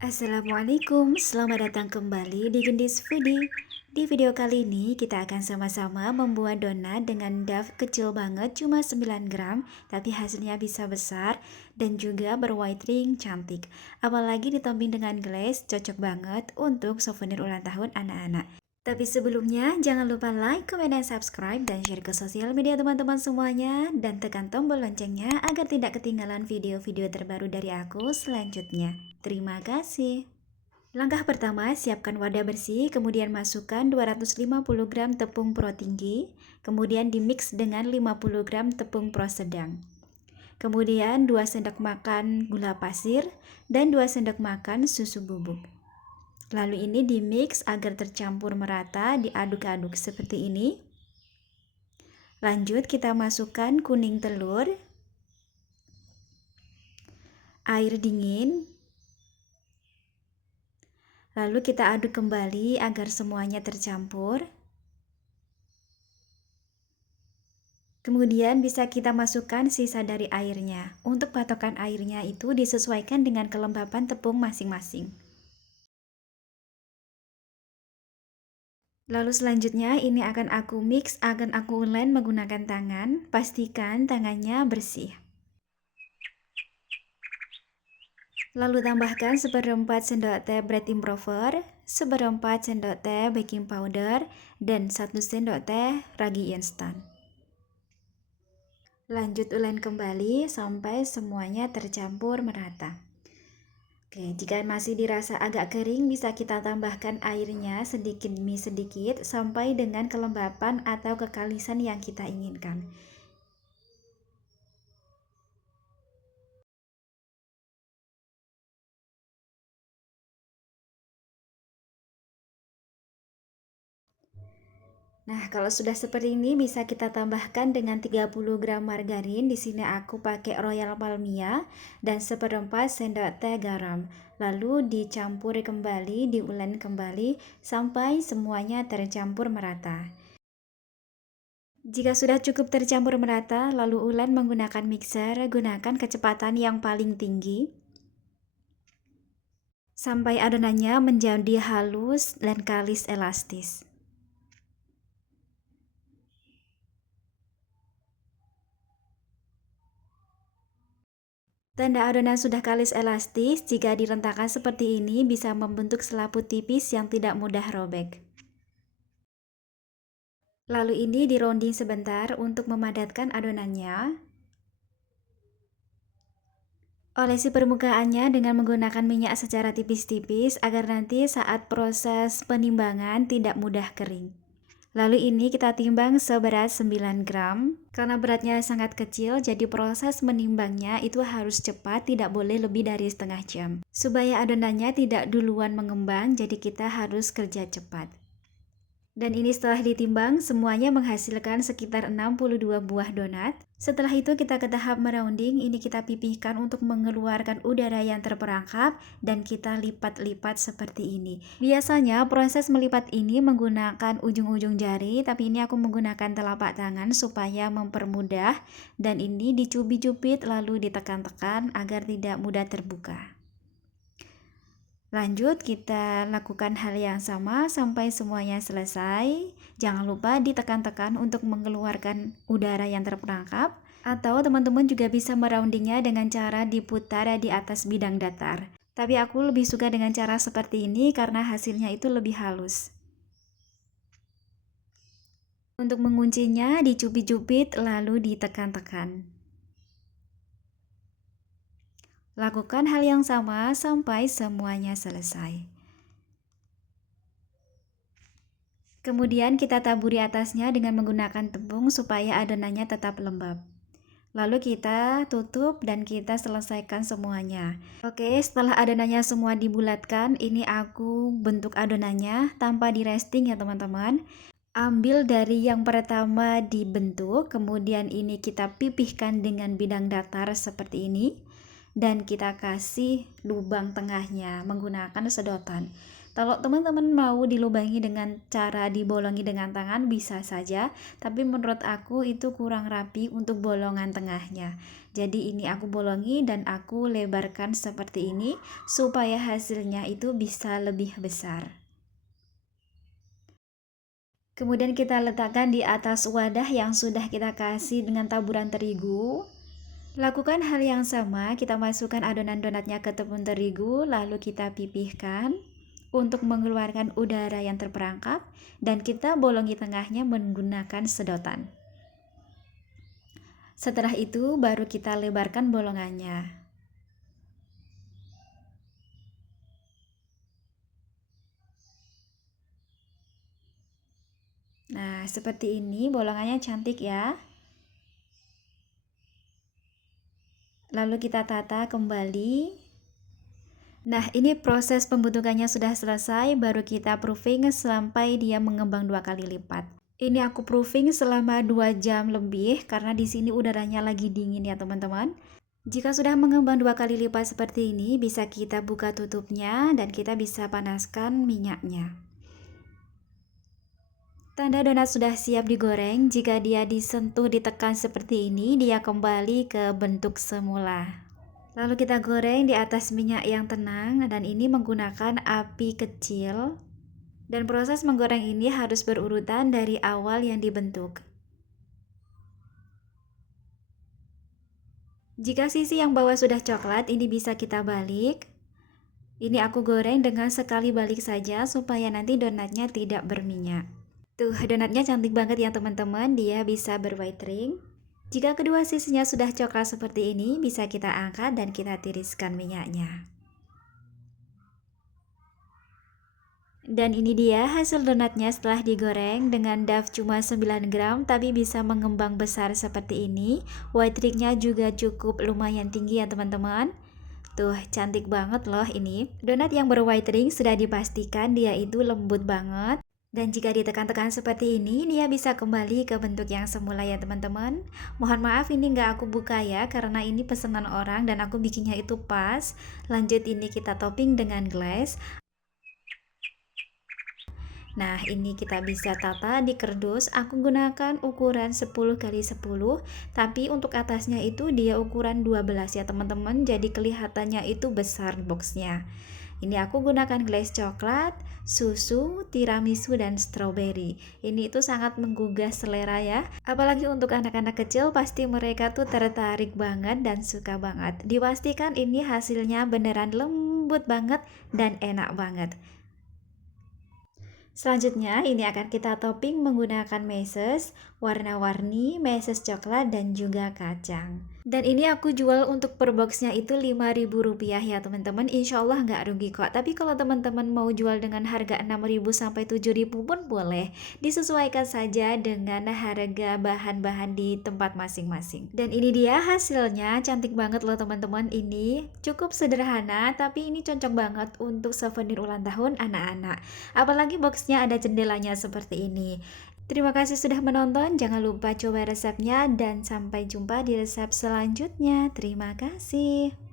Assalamualaikum, selamat datang kembali di Gendis Foodie. Di video kali ini kita akan sama-sama membuat donat dengan dough kecil banget cuma 9 gram, tapi hasilnya bisa besar dan juga berwhite ring cantik. Apalagi ditopping dengan glaze, cocok banget untuk souvenir ulang tahun anak-anak. Tapi sebelumnya, jangan lupa like, comment, dan subscribe, dan share ke sosial media teman-teman semuanya, dan tekan tombol loncengnya agar tidak ketinggalan video-video terbaru dari aku selanjutnya. Terima kasih. Langkah pertama, siapkan wadah bersih, kemudian masukkan 250 gram tepung pro tinggi, kemudian dimix dengan 50 gram tepung pro sedang. Kemudian 2 sendok makan gula pasir dan 2 sendok makan susu bubuk. Lalu ini dimix agar tercampur merata, diaduk-aduk seperti ini. Lanjut kita masukkan kuning telur, air dingin, lalu kita aduk kembali agar semuanya tercampur. Kemudian bisa kita masukkan sisa dari airnya. Untuk patokan airnya itu disesuaikan dengan kelembapan tepung masing-masing. Lalu selanjutnya ini akan aku mix, akan aku ulend menggunakan tangan. Pastikan tangannya bersih. Lalu tambahkan seperempat sendok teh bread improver, seperempat sendok teh baking powder, dan 1 sendok teh ragi instan. Lanjut ulend kembali sampai semuanya tercampur merata. Oke, jika masih dirasa agak kering, bisa kita tambahkan airnya sedikit demi sedikit sampai dengan kelembapan atau kekalisan yang kita inginkan. Nah, kalau sudah seperti ini bisa kita tambahkan dengan 30 gram margarin. Di sini aku pakai Royal Palmia dan seperempat sendok teh garam. Lalu dicampur kembali, diulend kembali sampai semuanya tercampur merata. Jika sudah cukup tercampur merata, lalu ulend menggunakan mixer, gunakan kecepatan yang paling tinggi sampai adonannya menjadi halus dan kalis elastis. Tanda adonan sudah kalis elastis, jika direntakan seperti ini bisa membentuk selaput tipis yang tidak mudah robek. Lalu ini di rounding sebentar untuk memadatkan adonannya. Olesi permukaannya dengan menggunakan minyak secara tipis-tipis agar nanti saat proses penimbangan tidak mudah kering. Lalu ini kita timbang seberat 9 gram. Karena beratnya sangat kecil, jadi proses menimbangnya itu harus cepat, tidak boleh lebih dari setengah jam. Supaya adonannya tidak duluan mengembang, jadi kita harus kerja cepat. Dan ini setelah ditimbang, semuanya menghasilkan sekitar 62 buah donat. Setelah itu kita ke tahap merounding, ini kita pipihkan untuk mengeluarkan udara yang terperangkap dan kita lipat-lipat seperti ini. Biasanya proses melipat ini menggunakan ujung-ujung jari, tapi ini aku menggunakan telapak tangan supaya mempermudah. Dan ini dicubit-cubit lalu ditekan-tekan agar tidak mudah terbuka. Lanjut, kita lakukan hal yang sama sampai semuanya selesai. Jangan lupa ditekan-tekan untuk mengeluarkan udara yang terperangkap. Atau teman-teman juga bisa meroundingnya dengan cara diputar di atas bidang datar. Tapi aku lebih suka dengan cara seperti ini karena hasilnya itu lebih halus. Untuk menguncinya dicubit-cubit lalu ditekan-tekan. Lakukan hal yang sama sampai semuanya selesai. Kemudian kita taburi atasnya dengan menggunakan tepung supaya adonannya tetap lembab. Lalu kita tutup dan kita selesaikan semuanya. Oke, setelah adonannya semua dibulatkan, ini aku bentuk adonannya tanpa di resting ya teman-teman. Ambil dari yang pertama dibentuk, kemudian ini kita pipihkan dengan bidang datar seperti ini. Dan kita kasih lubang tengahnya menggunakan sedotan. Kalau teman-teman mau dilubangi dengan cara dibolongi dengan tangan bisa saja, tapi menurut aku itu kurang rapi untuk bolongan tengahnya. Jadi ini aku bolongi dan aku lebarkan seperti ini supaya hasilnya itu bisa lebih besar. Kemudian kita letakkan di atas wadah yang sudah kita kasih dengan taburan terigu. Lakukan hal yang sama, kita masukkan adonan donatnya ke tepung terigu, lalu kita pipihkan untuk mengeluarkan udara yang terperangkap, dan kita bolongi tengahnya menggunakan sedotan. Setelah itu baru kita lebarkan bolongannya. Nah, seperti ini bolongannya cantik ya. Lalu kita tata kembali. Nah, ini proses pembentukannya sudah selesai, baru kita proofing sampai dia mengembang 2 kali lipat. Ini aku proofing selama 2 jam lebih karena di sini udaranya lagi dingin ya teman-teman. Jika sudah mengembang 2 kali lipat seperti ini, bisa kita buka tutupnya dan kita bisa panaskan minyaknya. Tanda donat sudah siap digoreng. Jika dia disentuh ditekan seperti ini, dia kembali ke bentuk semula. Lalu kita goreng di atas minyak yang tenang dan ini menggunakan api kecil. Dan proses menggoreng ini harus berurutan dari awal yang dibentuk. Jika sisi yang bawah sudah coklat, ini bisa kita balik. Ini aku goreng dengan sekali balik saja supaya nanti donatnya tidak berminyak. Tuh, donatnya cantik banget ya teman-teman, dia bisa berwhite ring. Jika kedua sisinya sudah coklat seperti ini, bisa kita angkat dan kita tiriskan minyaknya. Dan ini dia hasil donatnya setelah digoreng dengan daf cuma 9 gram tapi bisa mengembang besar seperti ini. White ringnya juga cukup lumayan tinggi ya teman-teman. Tuh, cantik banget loh ini. Donat yang berwhite ring sudah dipastikan dia itu lembut banget. Dan jika ditekan-tekan seperti ini, dia bisa kembali ke bentuk yang semula ya teman-teman. Mohon maaf ini nggak aku buka ya, karena ini pesanan orang dan aku bikinnya itu pas. Lanjut ini kita topping dengan glaze. Nah, ini kita bisa tata di kardus. Aku gunakan ukuran 10 kali 10, tapi untuk atasnya itu dia ukuran 12 ya teman-teman. Jadi kelihatannya itu besar boxnya. Ini aku gunakan glaze coklat, susu, tiramisu, dan strawberry. Ini itu sangat menggugah selera ya. Apalagi untuk anak-anak kecil pasti mereka tuh tertarik banget dan suka banget. Dipastikan ini hasilnya beneran lembut banget dan enak banget. Selanjutnya ini akan kita topping menggunakan meses warna-warni, meses coklat dan juga kacang. Dan ini aku jual untuk per boxnya itu Rp5.000 ya teman-teman. Insya Allah nggak rugi kok. Tapi kalau teman-teman mau jual dengan harga Rp6.000 sampai Rp7.000 pun boleh. Disesuaikan saja dengan harga bahan-bahan di tempat masing-masing. Dan ini dia hasilnya, cantik banget loh teman-teman. Ini cukup sederhana tapi ini cocok banget untuk souvenir ulang tahun anak-anak. Apalagi boxnya ada jendelanya seperti ini. Terima kasih sudah menonton, jangan lupa coba resepnya dan sampai jumpa di resep selanjutnya. Terima kasih.